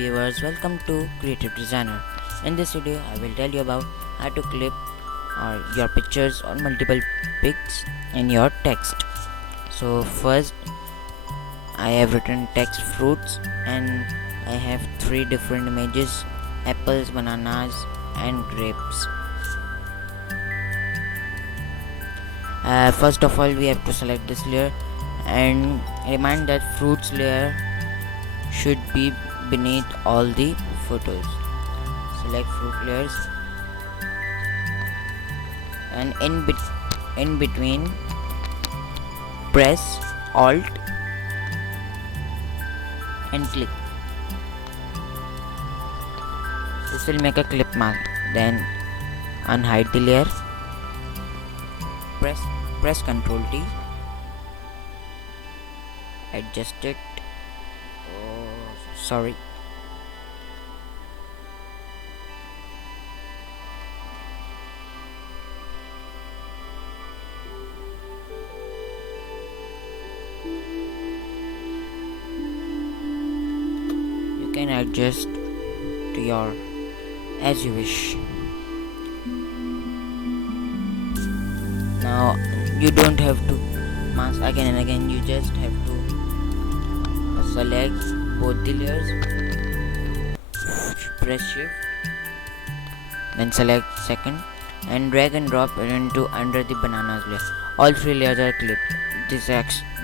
viewers, welcome to Creative Designer. In this video, I will tell you about how to clip your pictures on multiple pics in your text. So first, I have written text fruits and I have three different images: apples, bananas and grapes. First of all, we have to select this layer and remind that fruits layer should be beneath all the photos. Select fruit layers and in between press alt and click. This will make a clip mark. Then unhide the layer. Press Ctrl T. Adjust it. Sorry. You can adjust to your as you wish. Now you don't have to mask again and again, you just have to select both the layers, press shift, then select second and drag and drop it into under the bananas layer. All three layers are clipped.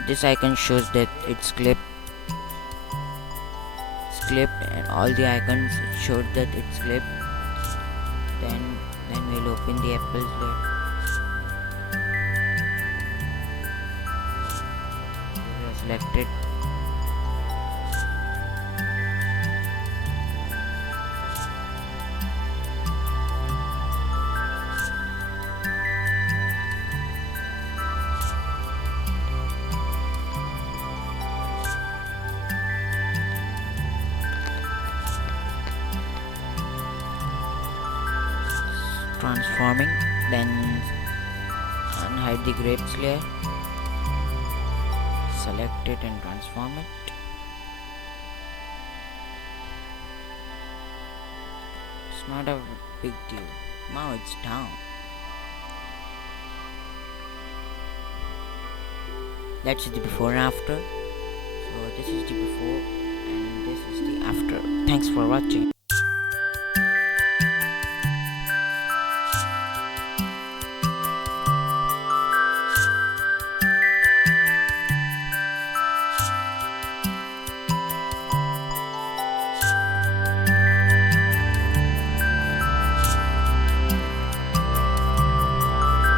This icon shows that it's clipped, and all the icons show that it's clipped. Then we'll open the apples layer. Select it. Transforming, then unhide the grapes layer, select it and transform it. It's not a big deal. Now it's down. That's the before and after. So this is the before and this is the after. Thanks for watching.